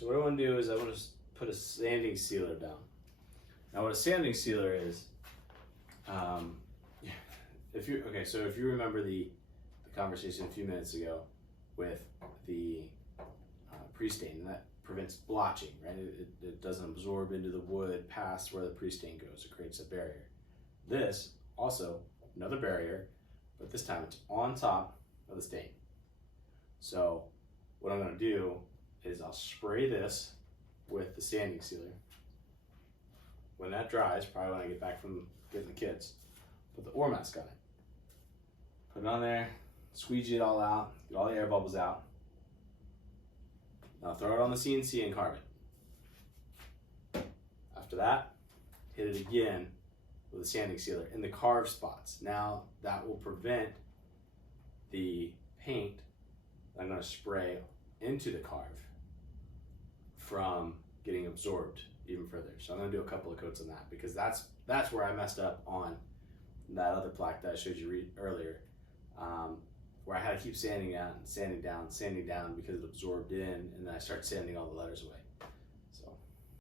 So what I want to do is I want to put a sanding sealer down. Now what a sanding sealer is, if you remember the conversation a few minutes ago with the pre-stain, that prevents blotching, right? It doesn't absorb into the wood past where the pre-stain goes. It creates a barrier. This also another barrier, but this time it's on top of the stain. So what I'm going to do is I'll spray this with the sanding sealer. When that dries, probably when I get back from getting the kids, put the ore mask on it. Put it on there, squeegee it all out, get all the air bubbles out. Now throw it on the CNC and carve it. After that, hit it again with a sanding sealer in the carved spots. Now that will prevent the paint that I'm going to spray into the carve from getting absorbed even further. So I'm going to do a couple of coats on that because that's where I messed up on that other plaque that I showed you earlier, where I had to keep sanding down because it absorbed in, and then I start sanding all the letters away.